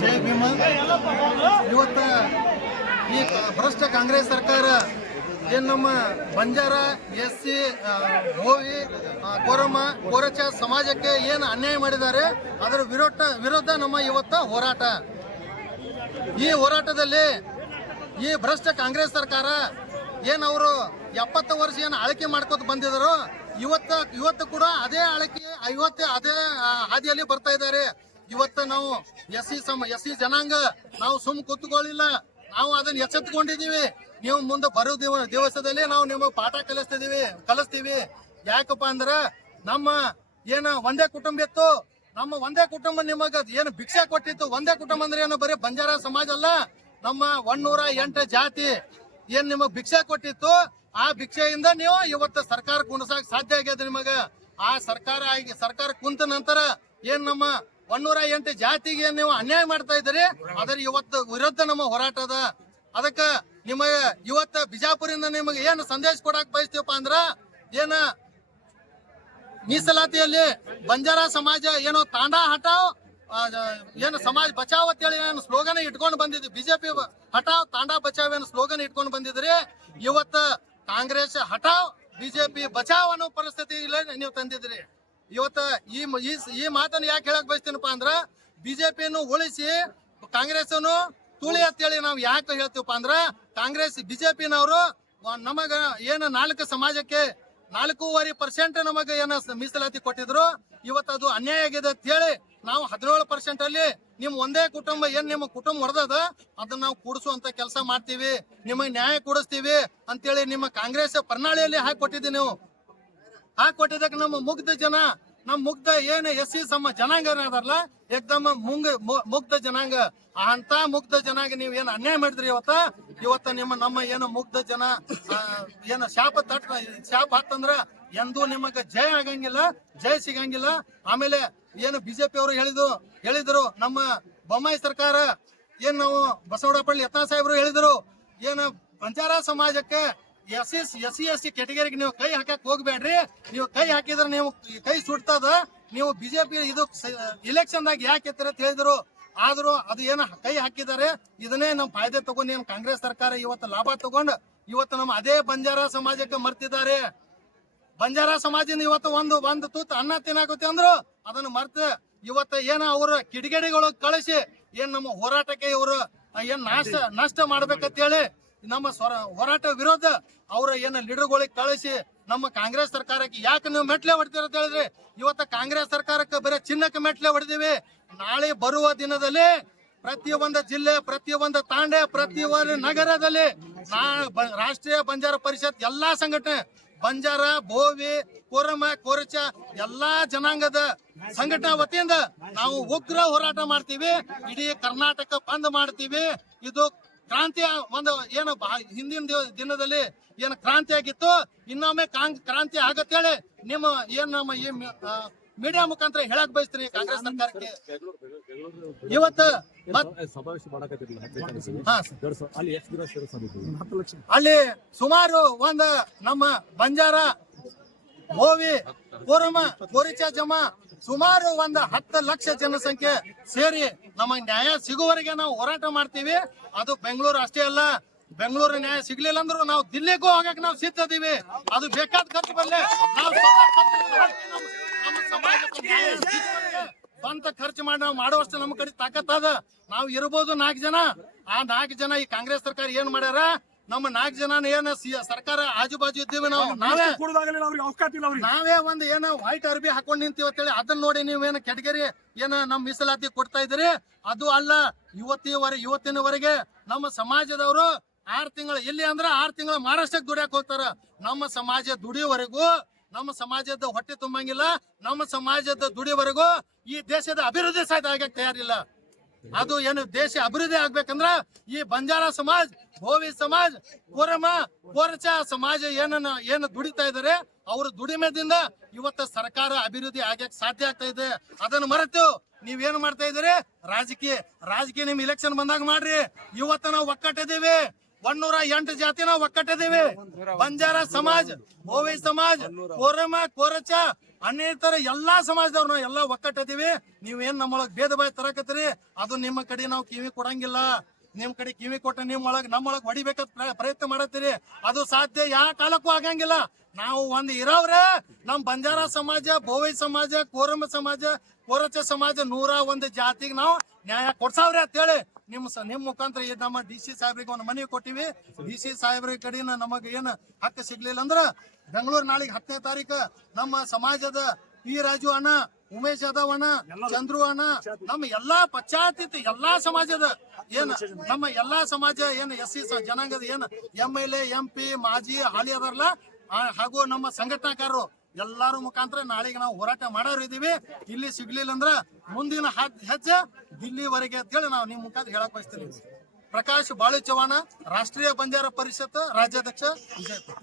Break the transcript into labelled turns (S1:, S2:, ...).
S1: ಜೈ ಭೀಮ. ಇವತ್ತು ಈ ಭ್ರಷ್ಟ ಕಾಂಗ್ರೆಸ್ ಸರ್ಕಾರ ಏನು ನಮ್ಮ ಬಂಜಾರ, ಎಸ್ ಸಿ ಹೋವಿ ಕೊರಮ ಕೊರಚ ಸಮಾಜಕ್ಕೆ ಏನು ಅನ್ಯಾಯ ಮಾಡಿದ್ದಾರೆ, ಅದರ ವಿರೋಧ, ವಿರುದ್ಧ ನಮ್ಮ ಇವತ್ತ ಹೋರಾಟ. ಈ ಹೋರಾಟದಲ್ಲಿ ಈ ಭ್ರಷ್ಟ ಕಾಂಗ್ರೆಸ್ ಸರ್ಕಾರ ಏನು ಅವರು ಎಪ್ಪತ್ತು ವರ್ಷ ಏನು ಆಳ್ಕೆ ಮಾಡ್ಕೊತ ಬಂದಿದ್ದಾರೋ ಇವತ್ತ, ಇವತ್ತು ಕೂಡ ಅದೇ ಆಳ್ಕೆ ಇವತ್ತೇ ಅದೇ ಹಾದಿಯಲ್ಲಿ ಬರ್ತಾ ಇದ್ದಾರೆ. ಇವತ್ತು ನಾವು ಎಸ್ ಸಿ ಸಮ ಎಸ್ ಸಿ ಜನಾಂಗ, ನಾವು ಸುಮ್ ಕೂತ್ಕೊಳ್ಳಿಲ್ಲ. ನಾವು ಅದನ್ನ ಎಚ್ಚೆತ್ಕೊಂಡಿದೀವಿ. ನೀವು ಮುಂದೆ ಬರೋ ದಿವ ದಿವಸದಲ್ಲಿ ನಾವು ನಿಮಗೆ ಪಾಠ ಕಲಿಸ್ತಿದೀವಿ, ಕಲಿಸ್ತೀವಿ. ಯಾಕಪ್ಪ ಅಂದ್ರ ನಮ್ಮ ಏನ ಒಂದೇ ಕುಟುಂಬ ಇತ್ತು. ನಮ್ಮ ಒಂದೇ ಕುಟುಂಬ ನಿಮಗ ಏನು ಭಿಕ್ಷೆ ಕೊಟ್ಟಿತ್ತು. ಒಂದೇ ಕುಟುಂಬ ಅಂದ್ರೆ ಏನು? ಬರೀ ಬಂಜಾರ ಸಮಾಜ ಅಲ್ಲ. ನಮ್ಮ ಒಂದೂರ ಎಂಟು ಜಾತಿ ಏನ್ ನಿಮಗೆ ಭಿಕ್ಷೆ ಕೊಟ್ಟಿತ್ತು. ಆ ಭಿಕ್ಷೆಯಿಂದ ನೀವು ಇವತ್ತು ಸರ್ಕಾರ ಕುಣಸಾಕ್ ಸಾಧ್ಯ ಆಗ್ಯದ ನಿಮಗ. ಆ ಸರ್ಕಾರ ಆಗಿ ಸರ್ಕಾರ ಕುಂತ ನಂತರ ಏನ್ ನಮ್ಮ ಒಂದೂರ ಎಂಟು ಜಾತಿಗೆ ನೀವು ಅನ್ಯಾಯ ಮಾಡ್ತಾ ಇದ್ರಿ ಅದರ ಇವತ್ತು ವಿರುದ್ಧ ನಮ್ಮ ಹೋರಾಟ ಅದ. ಅದಕ್ಕ ನಿಮಗ ಇವತ್ತ ಬಿಜಾಪುರಿಂದ ನಿಮಗೆ ಏನು ಸಂದೇಶ ಕೊಡಕ್ ಬಯಸ್ತೀವಪ್ಪ ಅಂದ್ರ ಏನ ಮೀಸಲಾತಿಯಲ್ಲಿ ಬಂಜಾರ ಸಮಾಜ ಏನೋ ತಾಂಡಾ ಹಟಾವ್ ಏನು ಸಮಾಜ ಬಚಾವ್ ಅಂತೇಳಿ ಏನು ಸ್ಲೋಗನ್ ಇಟ್ಕೊಂಡು ಬಂದಿದ್ವಿ ಬಿಜೆಪಿ ಹಟಾವ್ ತಾಂಡಾ ಬಚಾವ್ ಏನು ಸ್ಲೋಗನ್ ಇಟ್ಕೊಂಡು ಬಂದಿದ್ರಿ. ಇವತ್ತ ಕಾಂಗ್ರೆಸ್ ಹಟಾವ್ ಬಿಜೆಪಿ ಬಚಾವ್ ಅನ್ನೋ ಪರಿಸ್ಥಿತಿ ಇಲ್ಲ ನೀವು ತಂದಿದ್ರಿ. ಇವತ್ತ ಈ ಈ ಮಾತನ್ನು ಯಾಕೆ ಹೇಳಕ್ ಬಯಸ್ತೀನಪ್ಪ ಅಂದ್ರ ಬಿಜೆಪಿಯನ್ನು ಉಳಿಸಿ ಕಾಂಗ್ರೆಸ್ ಅನ್ನು ತುಳಿ ಅಂತೇಳಿ ನಾವು ಯಾಕೆ ಹೇಳ್ತೀವಪ್ಪ ಅಂದ್ರ ಕಾಂಗ್ರೆಸ್ ಬಿಜೆಪಿನವರು ನಮಗ ಏನು ನಾಲ್ಕು ಸಮಾಜಕ್ಕೆ ನಾಲ್ಕೂವರೆ ಪರ್ಸೆಂಟ್ ನಮಗೆ ಏನ ಮೀಸಲಾತಿ ಕೊಟ್ಟಿದ್ರು. ಇವತ್ತು ಅದು ಅನ್ಯಾಯ ಆಗಿದೆ ಅಂತ ಹೇಳಿ ನಾವು ಹದಿನೇಳು ಪರ್ಸೆಂಟ್ ಅಲ್ಲಿ ನಿಮ್ ಒಂದೇ ಕುಟುಂಬ ಏನ್ ನಿಮ್ಮ ಕುಟುಂಬ ಹೊಡೆದದ ಅದನ್ನ ನಾವು ಕೂಡಿಸುವಂತ ಕೆಲಸ ಮಾಡ್ತೀವಿ. ನಿಮಗೆ ನ್ಯಾಯ ಕೊಡಿಸ್ತೀವಿ ಅಂತೇಳಿ ನಿಮ್ಮ ಕಾಂಗ್ರೆಸ್ ಪ್ರಣಾಳಿಯಲ್ಲಿ ಹಾಕಿ ಕೊಟ್ಟಿದ್ದೀವಿ ನೀವು. ಹಾಕಿ ಕೊಟ್ಟಿದ್ದಕ್ಕೆ ನಮ್ಮ ಮುಗ್ಧ ಜನ, ನಮ್ಮ ಮುಗ್ಧ ಏನು ಎಸ್ ಸಿ ಸಮ ಜನಾಂಗ ಏನಾದಾರಲ್ಲ ಏಕದಮ್ಮ ಮುಂಗ ಮುಗ್ಧ ಜನಾಂಗ. ಅಂತ ಮುಗ್ಧ ಜನಾಂಗ ನೀವು ಏನು ಅನ್ಯಾಯ ಮಾಡಿದ್ರಿ ಇವತ್ತ? ಇವತ್ತ ನಿಮ್ಮ, ನಮ್ಮ ಏನು ಮುಗ್ಧ ಜನ ಏನು ಶಾಪ ತಟ್ ಶಾಪ ಹಾಕ್ತಂದ್ರ ಎಂದೂ ನಿಮಗ ಜಯ ಆಗಂಗಿಲ್ಲ, ಜಯ ಸಿಗಂಗಿಲ್ಲ. ಆಮೇಲೆ ಏನು ಬಿಜೆಪಿ ಅವರು ಹೇಳಿದ್ರು ಹೇಳಿದ್ರು, ನಮ್ಮ ಬೊಮ್ಮಾಯಿ ಸರ್ಕಾರ, ಏನ್ ನಾವು ಬಸವಡಪಳ್ಳಿ ಯತ್ನ ಸಾಹೇಬರು ಹೇಳಿದ್ರು, ಏನು ಬಂಜಾರ ಸಮಾಜಕ್ಕೆ S S S C S T ಕೆಟಗರಿಗೆ ನೀವು ಕೈ ಹಾಕಕ್ ಹೋಗ್ಬೇಡ್ರಿ. ನೀವು ಕೈ ಹಾಕಿದ್ರೆ ನೀವು ಕೈ ಸುಡ್ತದ. ನೀವು ಬಿಜೆಪಿ ಇದು ಇಲೆಕ್ಷನ್ ದಾಗ ಯಾಕೆ ಅಂತ ಹೇಳಿದ್ರು. ಆದ್ರೂ ಅದು ಏನ ಕೈ ಹಾಕಿದ್ದಾರೆ. ಇದನ್ನೇ ನಮ್ಮ ಫಾಯ್ದೆ ತಗೊಂಡು ಏನ್ ಕಾಂಗ್ರೆಸ್ ಸರ್ಕಾರ ಇವತ್ತು ಲಾಭ ತಗೊಂಡು ಇವತ್ತು ನಮ್ಮ ಅದೇ ಬಂಜಾರ ಸಮಾಜಕ್ಕೆ ಮರ್ತಿದ್ದಾರೆ. ಬಂಜಾರ ಸಮಾಜದಿಂದ ಇವತ್ತು ಒಂದು ಒಂದು ತೂತ್ ಅನ್ನ ತಿನ್ನಾಕತ್ತೆ ಅಂದ್ರು, ಅದನ್ನ ಮರ್ತ ಇವತ್ತ ಏನ ಅವ್ರ ಕಿಡಿಗೇಡಿಗಳು ಕಳಿಸಿ ಏನ್ ನಮ್ಮ ಹೋರಾಟಕ್ಕೆ ಇವರು ಏನ್ ನಾಶ, ನಷ್ಟ ಮಾಡ್ಬೇಕಂತೇಳಿ ನಮ್ಮ ಸ್ವರ ಹೋರಾಟ ವಿರೋಧ ಅವರ ಏನ ಲೀಡರ್ಗಳಿಗೆ ಕಳಿಸಿ ನಮ್ಮ ಕಾಂಗ್ರೆಸ್ ಸರ್ಕಾರಕ್ಕೆ ಯಾಕೆ ನೀವು ಮೆಟ್ಲೆ ಹೊಡ್ತೀರ ಅಂತ ಹೇಳಿದ್ರಿ, ಇವತ್ತ ಕಾಂಗ್ರೆಸ್ ಸರ್ಕಾರಕ್ಕೆ ಬರೀ ಚಿನ್ನಕ್ಕೆ ಮೆಟ್ಲೆ ಹೊಡೆದಿವಿ. ನಾಳೆ ಬರುವ ದಿನದಲ್ಲಿ ಪ್ರತಿಯೊಂದು ಜಿಲ್ಲೆ, ಪ್ರತಿಯೊಂದು ತಾಂಡೆ, ಪ್ರತಿಯೊಂದು ನಗರದಲ್ಲಿ ರಾಷ್ಟ್ರೀಯ ಬಂಜಾರ ಪರಿಷತ್ ಎಲ್ಲಾ ಸಂಘಟನೆ, ಬಂಜಾರ, ಬೋವಿ, ಕೋರಮ, ಕೋರಚ ಎಲ್ಲಾ ಜನಾಂಗದ ಸಂಘಟನಾ ವತಿಯಿಂದ ನಾವು ಉಗ್ರ ಹೋರಾಟ ಮಾಡ್ತೀವಿ. ಇಡೀ ಕರ್ನಾಟಕ ಬಂದ್ ಮಾಡ್ತೀವಿ. ಇದು ಕ್ರಾಂತಿಯ ಒಂದು ಏನು ಬಾ- ಹಿಂದಿನ ದಿನದಲ್ಲಿ ಏನು ಕ್ರಾಂತಿ ಆಗಿತ್ತು ಇನ್ನೊಮ್ಮೆ ಕಾಂಗ್ ಕ್ರಾಂತಿ ಆಗತ್ತೇಳಿ ನಿಮ್ಮ ಏನ್ ನಮ್ಮ ಈ ಮೀಡಿಯಾ ಮುಖಾಂತರ ಹೇಳಕ್ ಬಯಸ್ತೀನಿ ಕಾಂಗ್ರೆಸ್ ಸರ್ಕಾರಕ್ಕೆ? ಇವತ್ತು
S2: ಅಲ್ಲಿ
S1: ಸುಮಾರು ಒಂದು ನಮ್ಮ ಬಂಜಾರ ಗೋವಿ ಕೋರಮ ಪೂರಿಚ ಜಮ ಸುಮಾರು ಒಂದು ಹತ್ತು ಲಕ್ಷ ಜನಸಂಖ್ಯೆ ಸೇರಿ ನಮಗೆ ನ್ಯಾಯ ಸಿಗುವವರೆಗೆ ನಾವು ಹೋರಾಟ ಮಾಡ್ತೀವಿ. ಅದು ಬೆಂಗಳೂರು ಅಷ್ಟೇ ಅಲ್ಲ, ಬೆಂಗಳೂರು ನ್ಯಾಯ ಸಿಗ್ಲಿಲ್ಲ ಅಂದ್ರೂ ನಾವು ದಿಲ್ಲಿಗೂ ಹೋಗಕ್ ನಾವು ಸಿದ್ಧದೀವಿ. ಅದು ಬೇಕಾದ ಖರ್ಚು ಬರಲಿ. ನಾವು ಸ್ವತಃ ಖರ್ಚು ಮಾಡಿ ನಾವು ಮಾಡುವಷ್ಟು ನಮ್ಮ ಕಡೆ ತಾಕತ್ತದ ನಾವು ಇರ್ಬೋದು ನಾಲ್ಕು ಜನ. ಆ ನಾಲ್ಕು ಜನ ಈ ಕಾಂಗ್ರೆಸ್ ಸರ್ಕಾರ ಏನ್ ಮಾಡ್ಯಾರ? ನಮ್ಮ ನಾಲ್ಕು ಜನ ಏನ ಸರ್ಕಾರ ಆಜು ಬಾಜು ಇದ್ದೀವಿ ನಾವು ನಾವೇ
S3: ಕೊಡೋದಾಗಲಿಲ್ಲ ಅವ್ರಿಗೆ ಅವಕಾಶ ಇಲ್ಲ ಅವ್ರಿಗೆ.
S1: ನಾವೇ ಒಂದ್ ಏನ ವೈಟ್ ಅರ್ಬಿ ಹಾಕೊಂಡ್ ನಿಂತೀವಿ ಅಂತೇಳಿ ಅದನ್ನ ನೋಡಿ ನೀವೇನ ಕೆಟಗರಿ ಏನ ನಮ್ ಮೀಸಲಾತಿ ಕೊಡ್ತಾ ಇದ್ದೀರಿ? ಅದು ಅಲ್ಲ ಇವತ್ತಿನವರೆಗೆ ಇವತ್ತಿನವರೆಗೆ ನಮ್ಮ ಸಮಾಜದವರು ಆರ್ ತಿಂಗಳ ಇಲ್ಲಿ ಅಂದ್ರ ಆರ್ ತಿಂಗಳ ಮಹಾರಾಷ್ಟ್ರಕ್ಕೆ ದುಡಿಯಕ್ ಹೋಗ್ತಾರ. ನಮ್ಮ ಸಮಾಜ ದುಡಿಯವರೆಗೂ ನಮ್ಮ ಸಮಾಜದ ಹೊಟ್ಟೆ ತುಂಬಂಗಿಲ್ಲ ನಮ್ಮ ಸಮಾಜದ ದುಡಿಯವರೆಗೂ ಈ ದೇಶದ ಅಭಿವೃದ್ಧಿ ಸಾಧ್ಯ ಆಗಕ್ ತಯಾರಿಲ್ಲ. ಅದು ಏನು ದೇಶ ಅಭಿವೃದ್ಧಿ ಆಗ್ಬೇಕಂದ್ರ ಈ ಬಂಜಾರ ಸಮಾಜ್ ಗೋವಿ ಸಮಾಜ ಕೋರಮ ಕೋರಚ ಸಮಾಜ ಏನನ್ನ, ಏನು ದುಡಿತಾ ಇದಾರೆ ಅವ್ರ ದುಡಿಮೆದಿಂದ ಇವತ್ತ ಸರ್ಕಾರ ಅಭಿವೃದ್ಧಿ ಆಗಕ್ ಸಾಧ್ಯ ಆಗ್ತಾ ಇದೆ. ಅದನ್ನ ಮರೆತು ನೀವೇನ್ ಮಾಡ್ತಾ ಇದೀರಿ ರಾಜಕೀಯ ರಾಜಕೀಯ ನಿಮ್ ಇಲೆಕ್ಷನ್ ಬಂದಾಗ ಮಾಡ್ರಿ. ಇವತ್ತ ನಾವು ಒಕ್ಕಟ್ಟಿದೀವಿ ಒಂದೂರ ಎಂಟು ಜಾತಿನ ಒಕ್ಕಟ್ಟಿದೀವಿ ಬಂಜಾರ ಸಮಾಜ, ಭೋವಿ ಸಮಾಜ ಕೋರಮ ಕೋರಚ ಅನೇತರ ಎಲ್ಲಾ ಸಮಾಜದವ್ರು ನಾವು ಎಲ್ಲಾ ಒಕ್ಕಟ್ಟಿದೀವಿ ನೀವೇನ್ ನಮ್ಮೊಳಗ್ ಭೇದ ಭಾವ ತರಕತ್ತೀರಿ? ಅದು ನಿಮ್ಮ ಕಡೆ ನಾವು ಕಿವಿ ಕೊಡಂಗಿಲ್ಲ. ನಿಮ್ ಕಡೆ ಕಿವಿ ಕೊಟ್ಟ ನಿಮ್ಮೊಳಗ್ ನಮ್ಮೊಳಗ್ ಹೊಡಿಬೇಕಂತ ಪ್ರ- ಪ್ರಯತ್ನ ಮಾಡತ್ತೀರಿ. ಅದು ಸಾಧ್ಯ ಯಾವ ಕಾಲಕ್ಕೂ ಆಗಂಗಿಲ್ಲ. ನಾವು ಒಂದ್ ಇರೋವ್ರೆ, ನಮ್ ಬಂಜಾರ ಸಮಾಜ, ಬೋವಿ ಸಮಾಜ ಕೋರಮ ಸಮಾಜ, ಕೋರಚ ಸಮಾಜ ನೂರ ಒಂದು ಜಾತಿಗೆ ನಾವು ನ್ಯಾಯ ಕೊಡ್ಸಾವ್ರಿ ಅಂತೇಳಿ ನಿಮ್ಮ ಸ- ನಿಮ್ ಮುಖಾಂತರ ನಮ್ಮ ಡಿ ಸಿ ಸಾಹೇಬ್ರಿಗೆ ಒಂದು ಮನವಿ ಕೊಟ್ಟಿವಿ. ಡಿ ಸಿ ಸಾಹೇಬ್ರ ಕಡೆನ ನಮಗ ಏನ್ ಹಕ್ಕು ಸಿಗ್ಲಿಲ್ಲ ಅಂದ್ರ, ಬೆಂಗಳೂರು ನಾಳೆಗೆ ಹತ್ತನೇ ತಾರೀಕು ನಮ್ಮ ಸಮಾಜದ ಪಿ ರಾಜು ಅಣ್ಣ ಉಮೇಶ್ ಯಾದವ್ ಅಣ್ಣ ಚಂದ್ರು ಅಣ್ಣ ನಮ್ಮ ಎಲ್ಲಾ ಪಶ್ಚಾತ್ಯತ ಎಲ್ಲಾ ಸಮಾಜದ ಏನ್ ನಮ್ಮ ಎಲ್ಲಾ ಸಮಾಜ ಏನ್ ಎಸ್ ಸಿ ಜನಾಂಗದ ಏನ್ M L A M P ಮಾಜಿ ಹಾಲಿ ಅದಾರಲ್ಲ ಹಾಗೂ ನಮ್ಮ ಸಂಘಟನಾಕಾರರು ಎಲ್ಲಾರು ಮುಖಾಂತರ ನಾಳೆಗೆ ನಾವು ಹೋರಾಟ ಮಾಡೋರು ಇದೀವಿ. ಇಲ್ಲಿ ಸಿಗ್ಲಿಲ್ಲ ಅಂದ್ರ ಮುಂದಿನ ಹೆಜ್ಜೆ ದಿಲ್ಲಿವರೆಗೆ ಅಂತೇಳಿ ನಾವು ನಿಮ್ ಮುಖಾಂತರ ಹೇಳಕ್ ಬಯಸ್ತೀವಿ ಪ್ರಕಾಶ್ ಬಾಳು ಚವಾಣ ರಾಷ್ಟ್ರೀಯ ಬಂಜಾರ ಪರಿಷತ್ ರಾಜ್ಯಾಧ್ಯಕ್ಷ ವಿಜಯಪುರ.